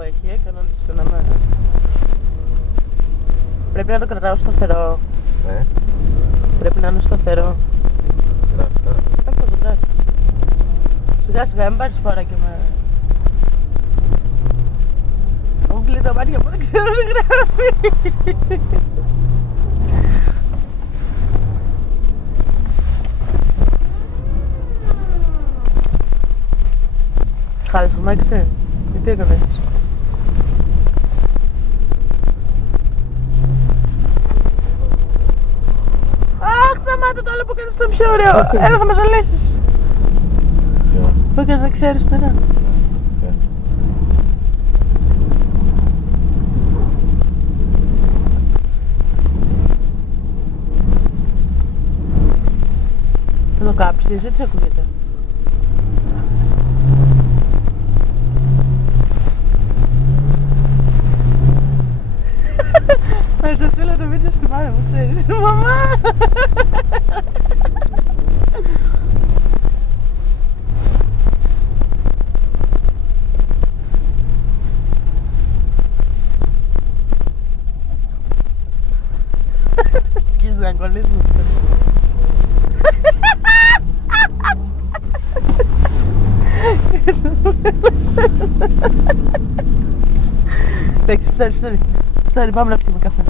που έχει, κανονίστε να με. Πρέπει να το κρατάω σταθερό. Πρέπει να είναι σταθερό. Γράφει τώρα. Αυτό το γράφει. Σιγά σιγά, μην πάρεις φορά και με. Μου κλείνει τα μάτια μου, δεν ξέρω τι γράφει. Χάλασε το μάκι σου. Τι έκανες? Αχ, σταμάτα το άλλο που κάνεις, ήταν πιο ωραίο. Έλα, θα μας ζαλίσεις. Που έκανες να ξέρεις τώρα. Θα το κάψεις, έτσι ακούγεται. Θα το στείλω το βίντεο στη μάνα μου, ξέρεις. Μαμά! Κοίτα να κολλήσουμε αυτό. Εντάξει, φτάνει, πάμε να πιούμε καφέ.